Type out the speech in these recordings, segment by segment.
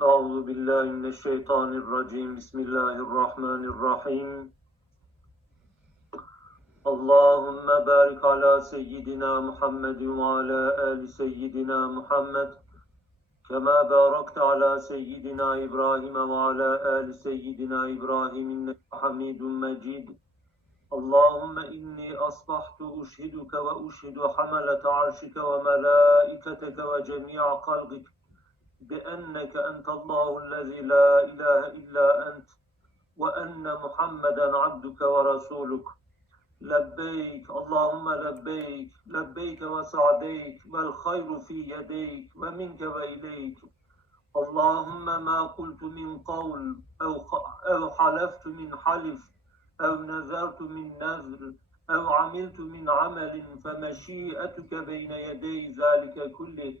Euzu billahi mineşşeytanirracim. Bismillahirrahmanirrahim. Allahümme barik ala seyyidina Muhammed ve ala ali seyyidina Muhammed. Kema barakte ala seyyidina İbrahim ve ala ali seyyidina İbrahim inneke Hamidun Mecid. Allahümme inni asbahtu uşhiduke ve uşhidu hamalete arşike ve melaiketeke ve cemi'a kalbike بأنك أنت الله الذي لا إله إلا أنت وأن محمدا عبدك ورسولك. لبيك اللهم لبيك لبيك وسعديك والخير في يديك ومنك وإليك. اللهم ما قلت من قول أو, أو حلفت من حلف أو نذرت من نذر أو عملت من عمل فمشيئتك بين يدي ذلك كله.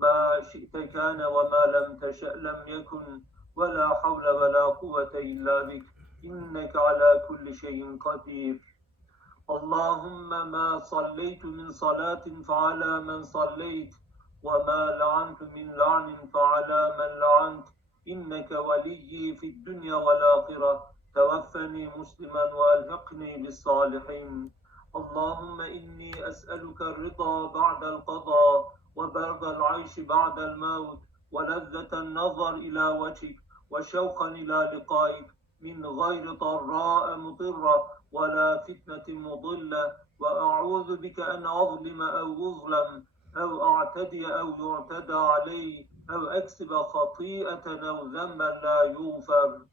ما شئت كان وما لم تشأ لم يكن ولا حول ولا قوة إلا بك. إنك على كل شيء قدير. اللهم ما صليت من صلاة فعلى من صليت وما لعنت من لعن فعلى من لعنت. إنك ولي في الدنيا والآخرة. توفني مسلما وألحقني بالصالحين. اللهم إني أسألك الرضا بعد القضاء. وبرد العيش بعد الموت ولذة النظر إلى وجهك وشوقا إلى لقائك من غير ضراء مضرة ولا فتنة مضلة وأعوذ بك أن أظلم أو أظلم أو أعتدي أو يعتدى علي أو أكسب خطيئة أو ذنبا لا يغفر.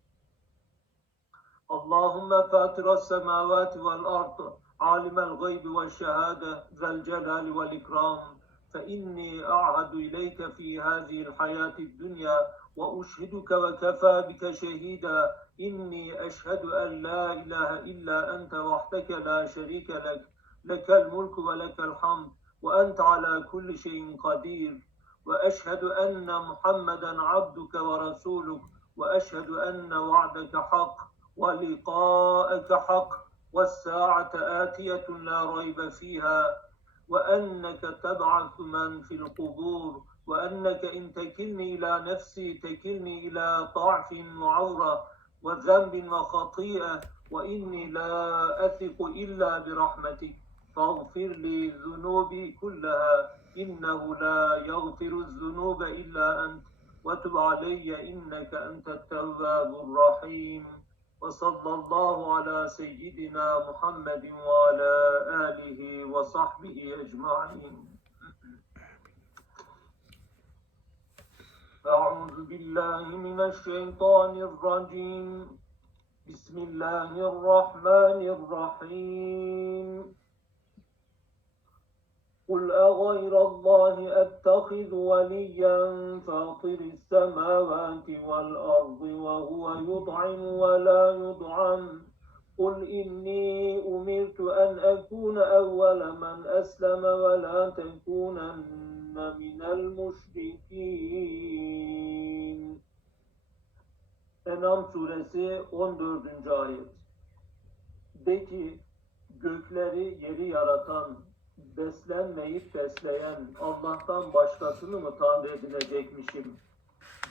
اللهم فاطر السماوات والأرض عالم الغيب والشهادة ذا الجلال والإكرام. فإني أعهد إليك في هذه الحياة الدنيا وأشهدك وكفى بك شهيدا. إني أشهد أن لا إله إلا أنت وحدك لا شريك لك. لك الملك ولك الحمد وأنت على كل شيء قدير. وأشهد أن محمدا عبدك ورسولك. وأشهد أن وعدك حق ولقاءك حق. والساعة آتية لا ريب فيها. وأنك تبعث من في القبور وأنك إن تكلني إلى نفسي تكلني إلى ضعف وعورة وذنب وخطيئة وإني لا أثق إلا برحمتك. فاغفر لي ذنوبي كلها إنه لا يغفر الذنوب إلا أنت. وتب علي إنك أنت التواب الرحيم. وصلى الله على سيدنا محمد وعلى آله وصحبه أجمعين أعوذ بالله من الشيطان الرجيم بسم الله الرحمن الرحيم قل أغير الله أتخذ وليا فاطر السماوات والأرض وهو يطعم ولا يطعم قل إني أمرت أن أكون أول من أسلم ولا تكونن من المشركين Enam suresi 14. ayet. De ki gökleri yeri yaratan, beslenmeyip besleyen Allah'tan başkasını mı Tanrı edinecekmişim?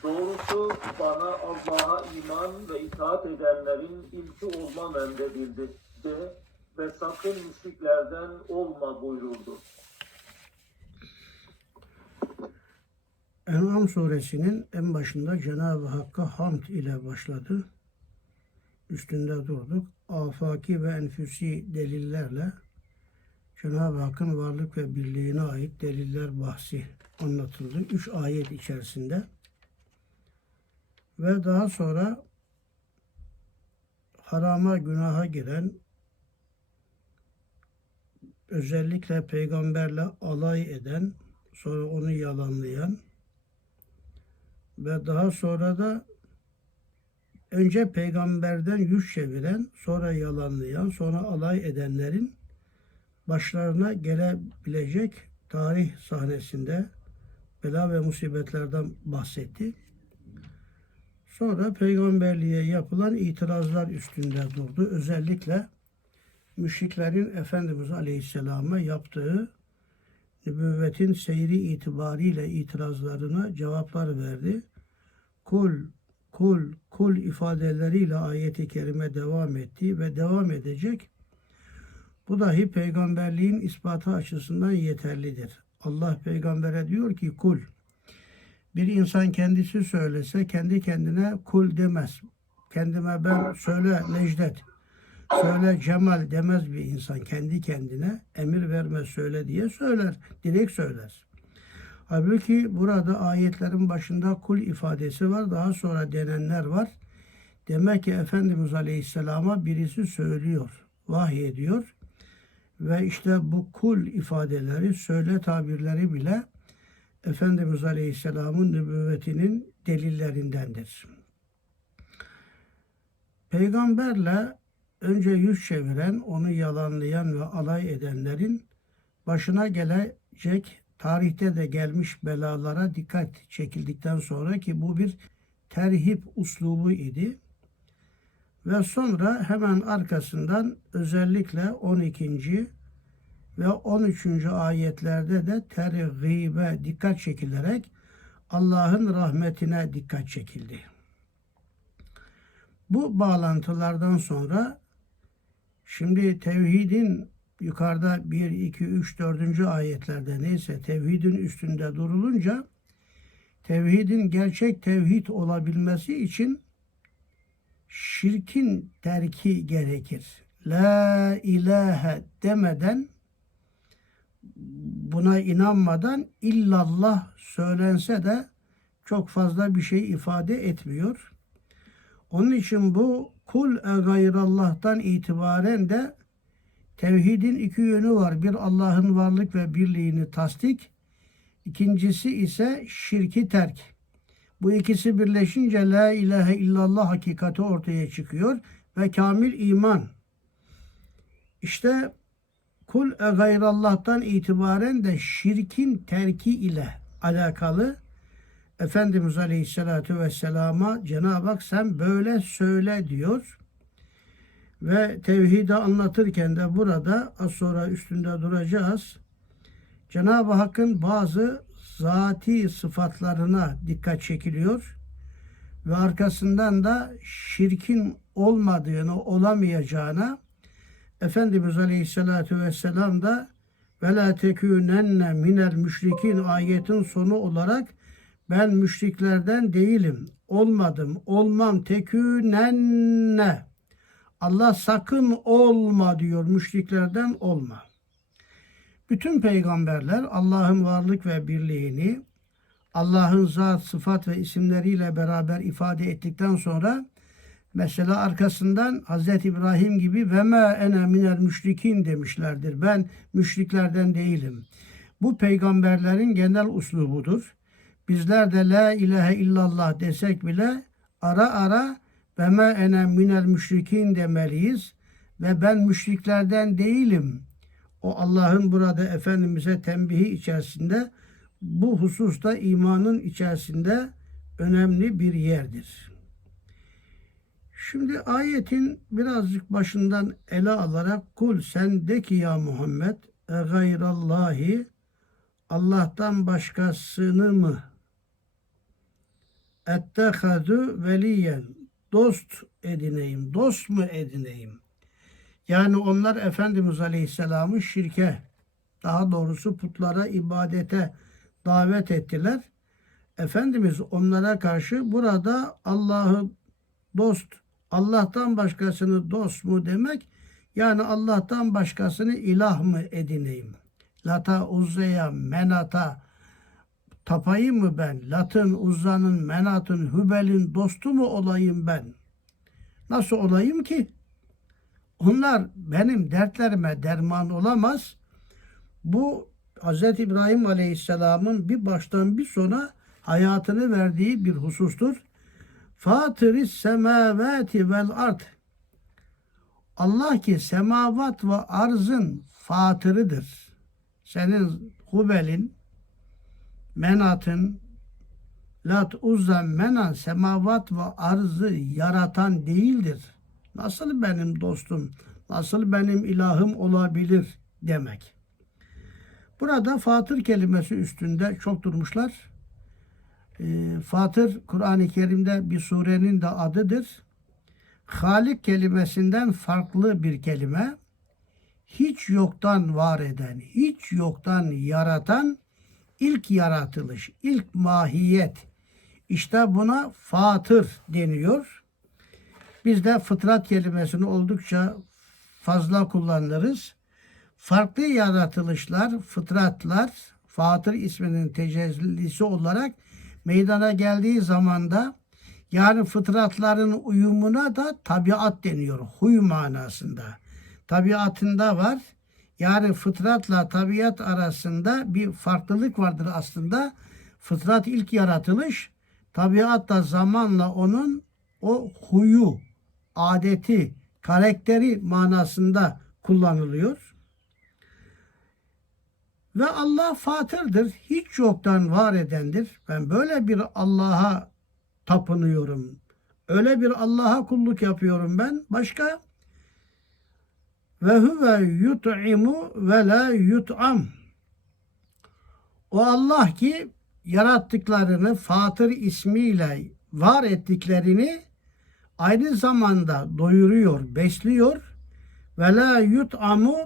Doğrusu bana Allah'a iman ve itaat edenlerin ilki olmam emredildi de ve sakın müşriklerden olma buyuruldu. En'am suresinin en başında Cenab-ı Hakk'a hamd ile başladı. Üstünde durduk. Afaki ve enfüsi delillerle Cenab-ı Hakk'ın varlık ve birliğine ait deliller bahsi anlatıldı. Üç ayet içerisinde. Ve daha sonra harama günaha giren özellikle peygamberle alay eden, sonra onu yalanlayan ve daha sonra da önce peygamberden yüz çeviren, sonra yalanlayan, sonra alay edenlerin başlarına gelebilecek tarih sahnesinde bela ve musibetlerden bahsetti. Sonra peygamberliğe yapılan itirazlar üstünde durdu. Özellikle müşriklerin Efendimiz Aleyhisselam'a yaptığı nübüvvetin seyri itibariyle itirazlarına cevaplar verdi. kul, kul, kul ifadeleriyle ayeti kerime devam etti ve devam edecek. Bu dahi peygamberliğin ispatı açısından yeterlidir. Allah peygambere diyor ki kul. Bir insan kendisi söylese kendi kendine kul demez. Kendime ben söyle Necdet, söyle Cemal demez bir insan kendi kendine. Emir verme söyle diye söyler. Direkt söyler. Halbuki burada ayetlerin başında kul ifadesi var. Daha sonra denenler var. Demek ki Efendimiz Aleyhisselam'a birisi söylüyor, vahiy ediyor. Ve işte bu kul ifadeleri, söyle tabirleri bile Efendimiz Aleyhisselam'ın nübüvvetinin delillerindendir. Peygamberle önce yüz çeviren, onu yalanlayan ve alay edenlerin başına gelecek, tarihte de gelmiş belalara dikkat çekildikten sonra ki bu bir terhip uslubu idi. Ve sonra hemen arkasından özellikle 12. ve 13. ayetlerde de tergibe dikkat çekilerek Allah'ın rahmetine dikkat çekildi. Bu bağlantılardan sonra şimdi tevhidin yukarıda 1, 2, 3, 4. ayetlerde neyse tevhidin üstünde durulunca tevhidin gerçek tevhid olabilmesi için şirkin terki gerekir. La ilahe demeden buna inanmadan illallah söylense de çok fazla bir şey ifade etmiyor. Onun için bu kul e gayrallah'tan itibaren de tevhidin iki yönü var. Bir Allah'ın varlık ve birliğini tasdik. İkincisi ise şirki terk. Bu ikisi birleşince la ilahe illallah hakikati ortaya çıkıyor ve kamil iman. İşte kul e gayrallah'tan itibaren de şirkin terki ile alakalı Efendimiz Aleyhisselatü Vesselam'a Cenab-ı Hak sen böyle söyle diyor. Ve tevhidi anlatırken de burada az sonra üstünde duracağız. Cenab-ı Hakk'ın bazı zati sıfatlarına dikkat çekiliyor. Ve arkasından da şirkin olmadığını, olamayacağına Efendimiz Aleyhisselatü Vesselam da ve la tekûnenne minel müşrikin ayetin sonu olarak ben müşriklerden değilim, olmadım, olmam tekûnenne. Allah sakın olma diyor, müşriklerden olma. Bütün peygamberler Allah'ın varlık ve birliğini Allah'ın zat, sıfat ve isimleriyle beraber ifade ettikten sonra mesela arkasından Hz. İbrahim gibi ve ma ene minel müşrikin demişlerdir. Ben müşriklerden değilim. Bu peygamberlerin genel uslubudur. Bizler de la ilahe illallah desek bile ara ara ve ma ene minel müşrikin demeliyiz ve ben müşriklerden değilim. O Allah'ın burada Efendimiz'e tembihi içerisinde bu hususta imanın içerisinde önemli bir yerdir. Şimdi ayetin birazcık başından ele alarak kul sen de ki ya Muhammed e gayrallahi Allah'tan başkasını mı ettehadu veliyen dost edineyim, dost mu edineyim? Yani onlar Efendimiz Aleyhisselam'ı şirke, daha doğrusu putlara, ibadete davet ettiler. Efendimiz onlara karşı burada Allah'ı dost, Allah'tan başkasını dost mu demek, yani Allah'tan başkasını ilah mı edineyim? Lata, Uzze'ya, Menat'a tapayım mı ben? Lat'ın, Uzza'nın, Menat'ın, Hübel'in dostu mu olayım ben? Nasıl olayım ki? Onlar benim dertlerime derman olamaz. Bu Hz. İbrahim Aleyhisselam'ın bir baştan bir sona hayatını verdiği bir husustur. Fatiris semavati vel ard. Allah ki semavat ve arzın fatırıdır. Senin Hubel'in, Menat'ın, Lat, Uzza, Menan, semavat ve arzı yaratan değildir. Nasıl benim dostum, nasıl benim ilahım olabilir demek. Burada fatır kelimesi üstünde çok durmuşlar. E, Fatır Kur'an-ı Kerim'de bir surenin de adıdır. Halik kelimesinden farklı bir kelime. Hiç yoktan var eden, hiç yoktan yaratan ilk yaratılış, ilk mahiyet. İşte buna fatır deniyor. Biz de fıtrat kelimesini oldukça fazla kullanırız. Farklı yaratılışlar, fıtratlar, fatır isminin tecellisi olarak meydana geldiği zamanda yani fıtratların uyumuna da tabiat deniyor. Huy manasında. Tabiatında var. Yani fıtratla tabiat arasında bir farklılık vardır aslında. Fıtrat ilk yaratılış. Tabiat da zamanla onun o huyu, adeti, karakteri manasında kullanılıyor. Ve Allah fatırdır. Hiç yoktan var edendir. Ben böyle bir Allah'a tapınıyorum. Öyle bir Allah'a kulluk yapıyorum ben. Başka? Ve huve yut'imu ve la yut'am. O Allah ki yarattıklarını Fatır ismiyle var ettiklerini aynı zamanda doyuruyor, besliyor ve la yut'amu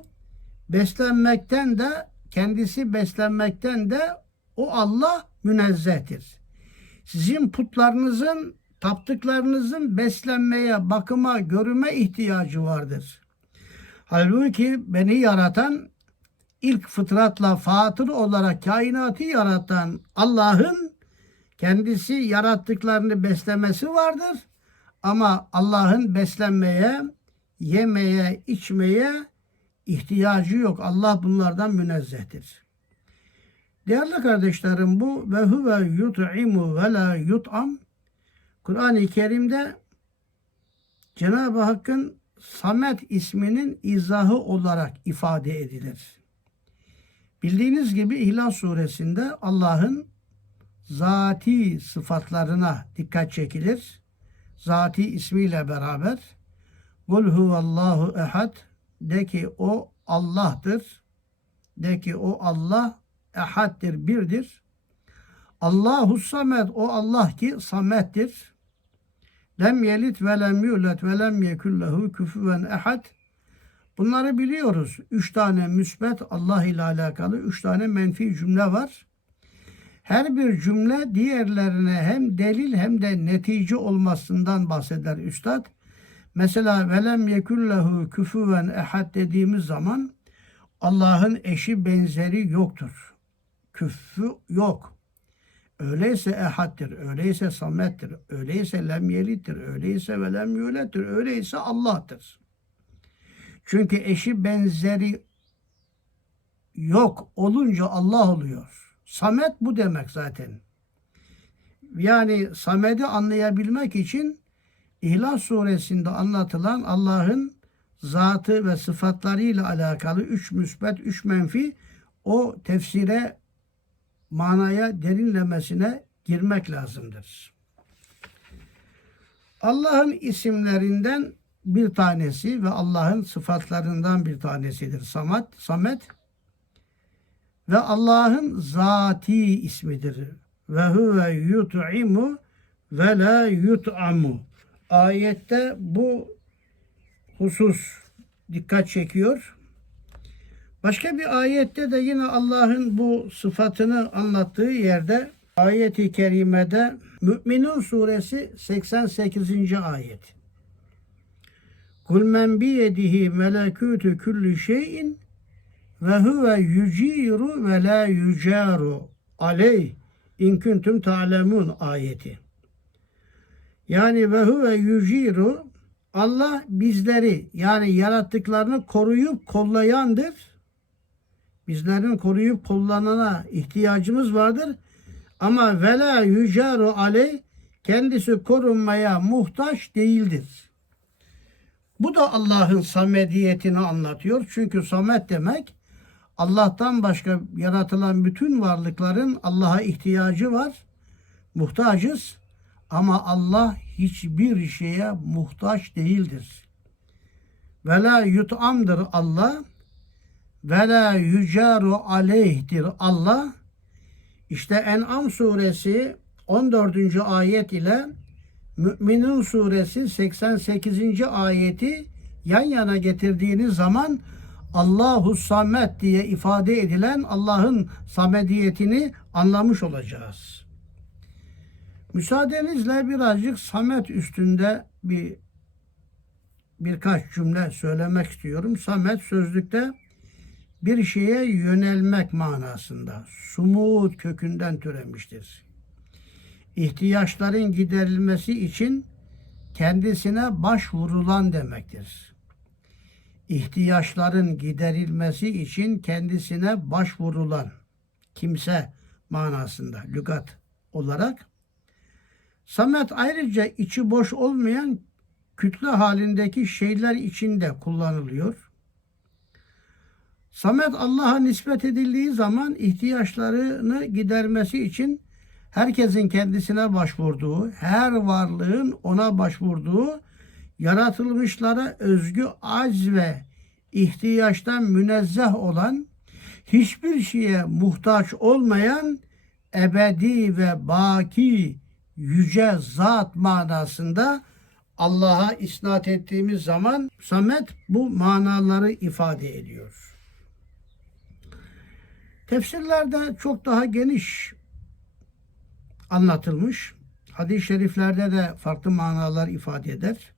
beslenmekten de kendisi beslenmekten de o Allah münezzehtir. Sizin putlarınızın, taptıklarınızın beslenmeye, bakıma, görüme ihtiyacı vardır. Halbuki beni yaratan ilk fıtratla fatır olarak kainatı yaratan Allah'ın kendisi yarattıklarını beslemesi vardır. Ama Allah'ın beslenmeye, yemeye, içmeye ihtiyacı yok. Allah bunlardan münezzehtir. Değerli kardeşlerim bu ve huve yut'imu ve la yut'am Kur'an-ı Kerim'de Cenab-ı Hakk'ın Samet isminin izahı olarak ifade edilir. Bildiğiniz gibi İhlas suresinde Allah'ın zati sıfatlarına dikkat çekilir. Zati ismiyle beraber Kul huvallahu ehad de ki o Allah'tır. De ki o Allah ehaddir, birdir. Allahu samet o Allah ki samettir. Lem yelit ve lem yulet ve lem yekullehu küfüven ehad. Bunları biliyoruz. Üç tane müsbet Allah ile alakalı, üç tane menfi cümle var. Her bir cümle diğerlerine hem delil hem de netice olmasından bahseder Üstad. Mesela velem yekullehu küfüven ehad dediğimiz zaman Allah'ın eşi benzeri yoktur. Küfü yok. Öyleyse ehaddir, öyleyse samettir, öyleyse lem yelittir, öyleyse ve lem yulettir, öyleyse Allah'tır. Çünkü eşi benzeri yok olunca Allah oluyor. Samet bu demek zaten. Yani Samet'i anlayabilmek için İhlas suresinde anlatılan Allah'ın zatı ve sıfatlarıyla alakalı üç müsbet, üç menfi o tefsire, manaya derinlemesine girmek lazımdır. Allah'ın isimlerinden bir tanesi ve Allah'ın sıfatlarından bir tanesidir. Samet, Samet ve Allah'ın zati ismidir. Ve huve yut'imu ve la yut'amu. Ayette bu husus dikkat çekiyor. Başka bir ayette de yine Allah'ın bu sıfatını anlattığı yerde ayeti kerimede Mü'minun suresi 88. ayet. Kul men biyedihi melekûtü küllü şeyin ve huve yüciru ve la yücaru aleyh in kuntum ta'lemun ayeti. Yani ve huve yüciru Allah bizleri yani yarattıklarını koruyup kollayandır. Bizlerin koruyup kollanana ihtiyacımız vardır. Ama vela yücaru aley kendisi korunmaya muhtaç değildir. Bu da Allah'ın samediyetini anlatıyor. Çünkü samet demek Allah'tan başka yaratılan bütün varlıkların Allah'a ihtiyacı var. Muhtacız. Ama Allah hiçbir şeye muhtaç değildir. Ve la yut'amdır Allah. Ve la yücaru aleyhtir Allah. İşte En'am suresi 14. ayet ile Mü'minun suresi 88. ayeti yan yana getirdiğiniz zaman Allahu Samet diye ifade edilen Allah'ın samediyetini anlamış olacağız. Müsaadenizle birazcık Samet üstünde bir birkaç cümle söylemek istiyorum. Samet sözlükte bir şeye yönelmek manasında sumut kökünden türemiştir. İhtiyaçların giderilmesi için kendisine başvurulan demektir. İhtiyaçların giderilmesi için kendisine başvurulan kimse manasında lügat olarak Samet ayrıca içi boş olmayan kütle halindeki şeyler için de kullanılıyor. Samet Allah'a nispet edildiği zaman ihtiyaçlarını gidermesi için herkesin kendisine başvurduğu, her varlığın ona başvurduğu, yaratılmışlara özgü acz ve ihtiyaçtan münezzeh olan, hiçbir şeye muhtaç olmayan ebedi ve baki yüce zat manasında Allah'a isnat ettiğimiz zaman Samet bu manaları ifade ediyor. Tefsirlerde çok daha geniş anlatılmış. Hadis-i şeriflerde de farklı manalar ifade eder.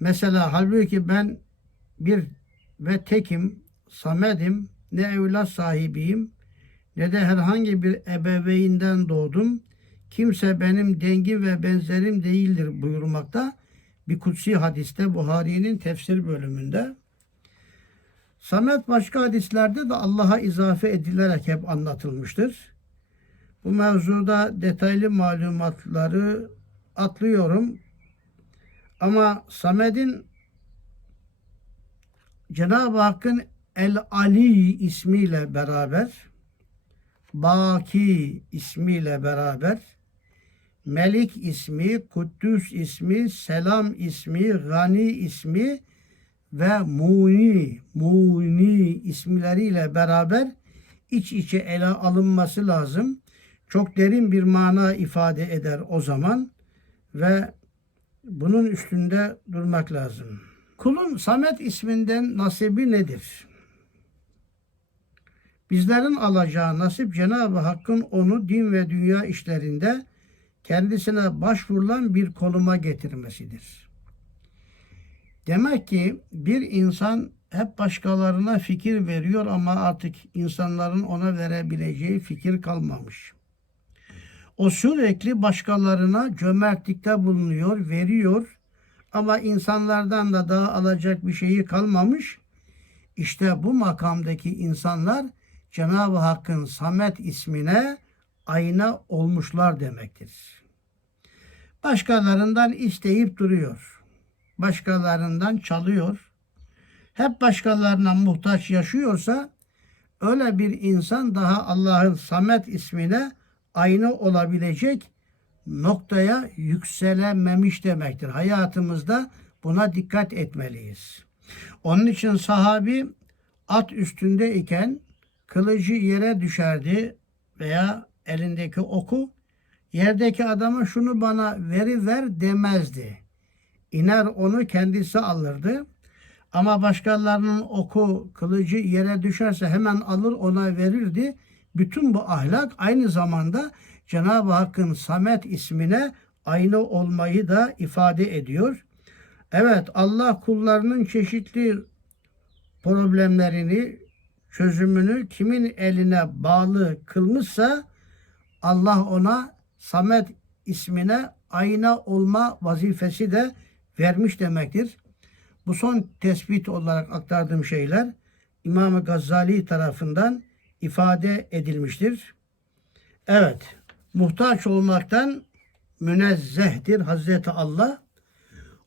Mesela halbuki ben bir ve tekim, samedim, ne evlat sahibiyim, ne de herhangi bir ebeveynden doğdum. Kimse benim dengim ve benzerim değildir buyurmakta. Bir kutsi hadiste Buhari'nin tefsir bölümünde. Samet başka hadislerde de Allah'a izafe edilerek hep anlatılmıştır. Bu mevzuda detaylı malumatları atlıyorum. Ama Samed'in Cenab-ı Hakk'ın El Ali ismiyle beraber Baki ismiyle beraber Melik ismi, Kuddüs ismi, Selam ismi, Gani ismi ve Muni, Muni isimleriyle beraber iç içe ele alınması lazım. Çok derin bir mana ifade eder o zaman ve bunun üstünde durmak lazım. Kulun Samet isminden nasibi nedir? Bizlerin alacağı nasip Cenab-ı Hakk'ın onu din ve dünya işlerinde kendisine başvurulan bir konuma getirmesidir. Demek ki bir insan hep başkalarına fikir veriyor ama artık insanların ona verebileceği fikir kalmamış. O sürekli başkalarına cömertlikte bulunuyor, veriyor ama insanlardan da daha alacak bir şeyi kalmamış. İşte bu makamdaki insanlar Cenab-ı Hakk'ın Samet ismine ayna olmuşlar demektir. Başkalarından isteyip duruyor. Başkalarından çalıyor. Hep başkalarına muhtaç yaşıyorsa öyle bir insan daha Allah'ın Samet ismine aynı olabilecek noktaya yükselememiş demektir. Hayatımızda buna dikkat etmeliyiz. Onun için sahabi at üstündeyken kılıcı yere düşerdi veya elindeki oku yerdeki adama şunu bana veri ver demezdi. İner onu kendisi alırdı. Ama başkalarının oku, kılıcı yere düşerse hemen alır ona verirdi. Bütün bu ahlak aynı zamanda Cenab-ı Hakk'ın Samet ismine aynı olmayı da ifade ediyor. Evet Allah kullarının çeşitli problemlerini, çözümünü kimin eline bağlı kılmışsa Allah ona Samet ismine ayna olma vazifesi de vermiş demektir. Bu son tespit olarak aktardığım şeyler İmam Gazali tarafından ifade edilmiştir. Evet, muhtaç olmaktan münezzehtir Hazreti Allah.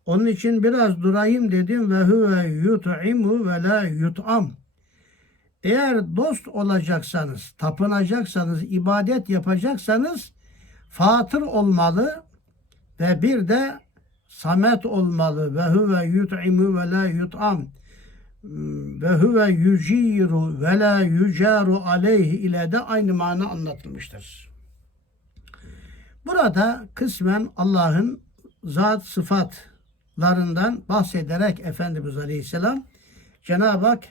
Onun için biraz durayım dedim ve huve yut'imu ve la yut'am. Eğer dost olacaksanız, tapınacaksanız, ibadet yapacaksanız fatır olmalı ve bir de samet olmalı ve huve yut'imu ve la yut'am ve huve yuciru ve la yucaru aleyhi ile de aynı mana anlatılmıştır. Burada kısmen Allah'ın zat sıfatlarından bahsederek Efendimiz Aleyhisselam Cenab-ı Hak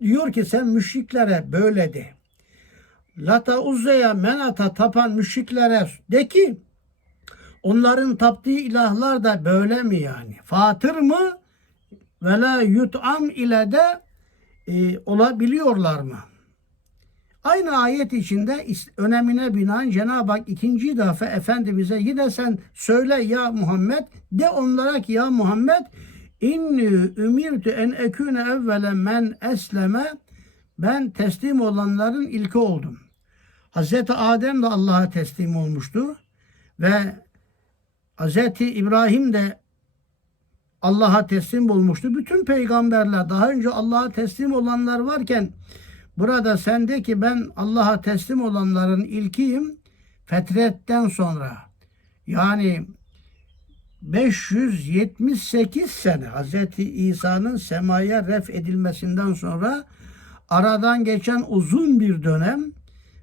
diyor ki sen müşriklere böyle de. Lata Uzze'ye menata tapan müşriklere de ki onların taptığı ilahlar da böyle mi yani? Fatır mı? Ve la yut'am ile de e, olabiliyorlar mı? Aynı ayet içinde önemine binaen Cenab-ı Hak ikinci defa Efendimiz'e yine sen söyle ya Muhammed de onlara ki ya Muhammed inni ümirtü en eküne evvele men esleme ben teslim olanların ilki oldum. Hazreti Adem de Allah'a teslim olmuştu ve Hazreti İbrahim de Allah'a teslim olmuştu. Bütün peygamberler daha önce Allah'a teslim olanlar varken burada sende ki ben Allah'a teslim olanların ilkiyim fetretten sonra yani 578 sene Hz. İsa'nın semaya ref edilmesinden sonra aradan geçen uzun bir dönem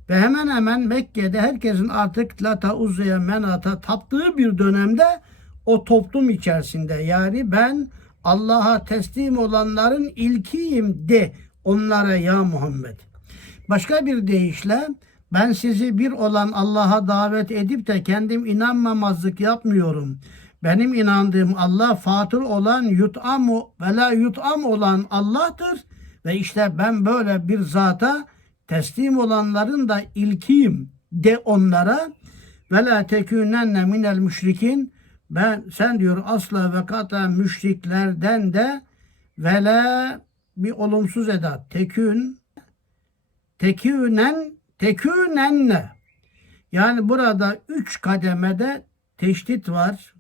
ve hemen hemen Mekke'de herkesin artık Lata Uzze'ye Menat'a taptığı bir dönemde o toplum içerisinde yani ben Allah'a teslim olanların ilkiyim de onlara ya Muhammed. Başka bir deyişle ben sizi bir olan Allah'a davet edip de kendim inanmamazlık yapmıyorum. Benim inandığım Allah fatır olan yut'am ve la yut'am olan Allah'tır. Ve işte ben böyle bir zata teslim olanların da ilkiyim de onlara ve la tekünenne minel müşrikin ben sen diyor asla ve kata müşriklerden de ve la bir olumsuz edat tekün tekünen tekünenne yani burada üç kademede teşdit var.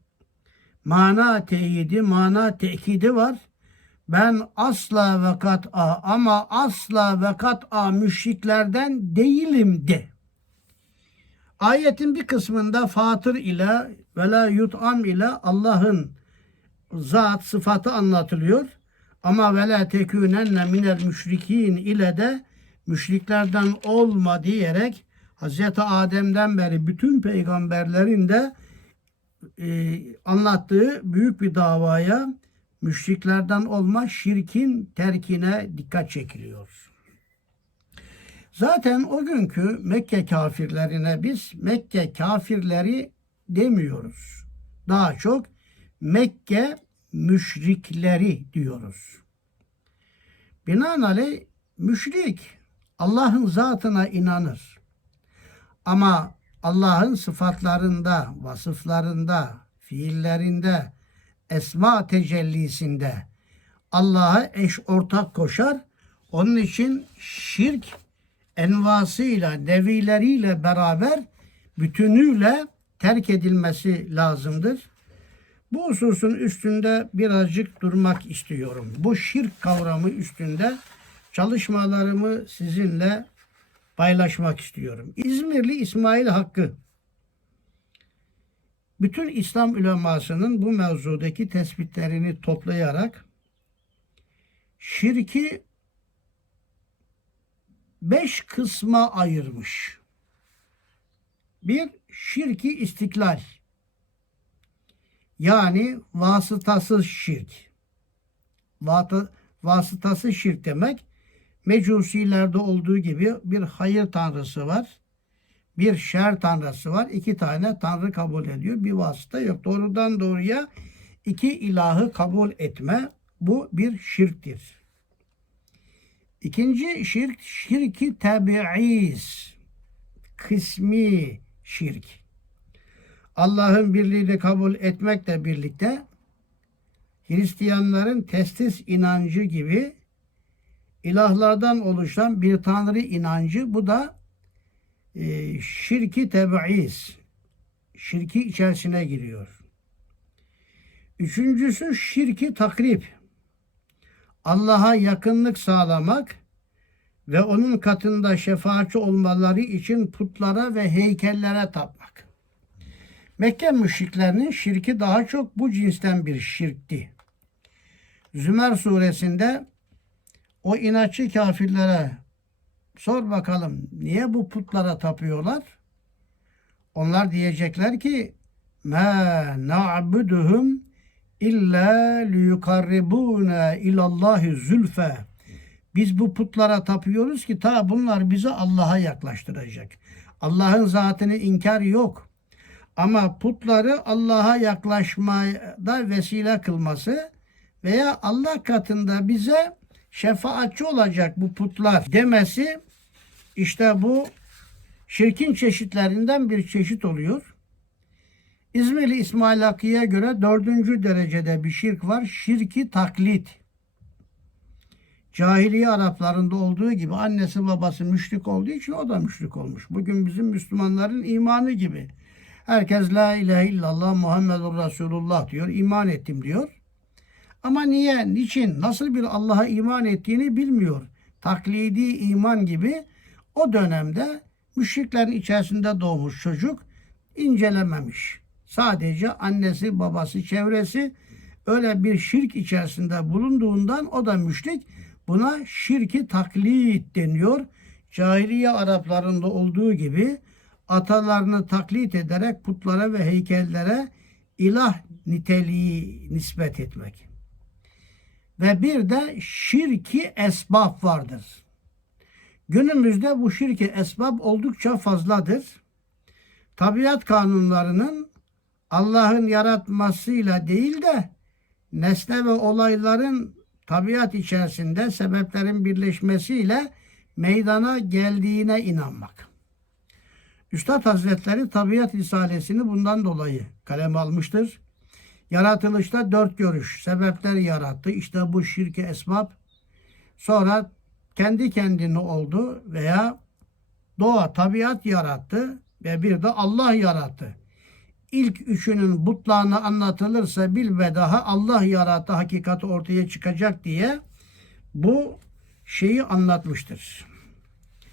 Mana teyidi, mana tekidi var. Ben asla ve kat'a ama asla ve kat'a müşriklerden değilim de. Ayetin bir kısmında Fatır ile ve la yut'am ile Allah'ın zat sıfatı anlatılıyor. Ama ve la tekünenne minel müşrikin ile de müşriklerden olma diyerek Hz. Adem'den beri bütün peygamberlerin de e, anlattığı büyük bir davaya müşriklerden olma şirkin terkine dikkat çekiliyor. Zaten o günkü Mekke kafirlerine biz Mekke kafirleri demiyoruz. Daha çok Mekke müşrikleri diyoruz. Binaenaleyh müşrik Allah'ın zatına inanır. Ama Allah'ın sıfatlarında, vasıflarında, fiillerinde, esma tecellisinde Allah'a eş ortak koşar. Onun için şirk envasıyla, nevileriyle beraber bütünüyle terk edilmesi lazımdır. Bu hususun üstünde birazcık durmak istiyorum. Bu şirk kavramı üstünde çalışmalarımı sizinle paylaşmak istiyorum. İzmirli İsmail Hakkı bütün İslam ulemasının bu mevzudaki tespitlerini toplayarak şirki beş kısma ayırmış. Bir, şirki istiklal. Yani vasıtasız şirk. Vatı, vasıtasız şirk demek mecusilerde olduğu gibi bir hayır tanrısı var. Bir şer tanrısı var. iki tane tanrı kabul ediyor. Bir vasıta yok. Doğrudan doğruya iki ilahı kabul etme bu bir şirktir. İkinci şirk şirki tabiiz. Kısmi şirk. Allah'ın birliğini kabul etmekle birlikte Hristiyanların testis inancı gibi ilahlardan oluşan bir tanrı inancı bu da e, şirki tebiiz. Şirki içerisine giriyor. Üçüncüsü şirki takrib. Allah'a yakınlık sağlamak ve onun katında şefaatçi olmaları için putlara ve heykellere tapmak. Mekke müşriklerinin şirki daha çok bu cinsten bir şirkti. Zümer suresinde o inatçı kafirlere sor bakalım niye bu putlara tapıyorlar? Onlar diyecekler ki ma na'buduhum illa liyukarribuna ilallahi zülfe. Biz bu putlara tapıyoruz ki ta bunlar bizi Allah'a yaklaştıracak. Allah'ın zatını inkar yok. Ama putları Allah'a yaklaşmada vesile kılması veya Allah katında bize şefaatçi olacak bu putlar demesi işte bu şirkin çeşitlerinden bir çeşit oluyor. İzmirli İsmail Hakkı'ya göre dördüncü derecede bir şirk var. Şirki taklit. Cahiliye Araplarında olduğu gibi annesi babası müşrik olduğu için o da müşrik olmuş. Bugün bizim Müslümanların imanı gibi. Herkes la ilahe illallah Muhammedur Resulullah diyor. iman ettim diyor. Ama niye, niçin, nasıl bir Allah'a iman ettiğini bilmiyor. Taklidi iman gibi o dönemde müşriklerin içerisinde doğmuş çocuk incelememiş. Sadece annesi, babası, çevresi öyle bir şirk içerisinde bulunduğundan o da müşrik. Buna şirki taklit deniyor. Cahiliye Araplarında olduğu gibi atalarını taklit ederek putlara ve heykellere ilah niteliği nispet etmek. Ve bir de şirki esbab vardır. Günümüzde bu şirki esbab oldukça fazladır. Tabiat kanunlarının Allah'ın yaratmasıyla değil de nesne ve olayların tabiat içerisinde sebeplerin birleşmesiyle meydana geldiğine inanmak. Üstad Hazretleri Tabiat Risalesini bundan dolayı kalem almıştır. Yaratılışta dört görüş, sebepler yarattı. İşte bu şirki esbab. Sonra kendi kendine oldu veya doğa, tabiat yarattı ve bir de Allah yarattı. İlk üçünün butlağını anlatılırsa bilbedaha Allah yarattı hakikati ortaya çıkacak diye bu şeyi anlatmıştır.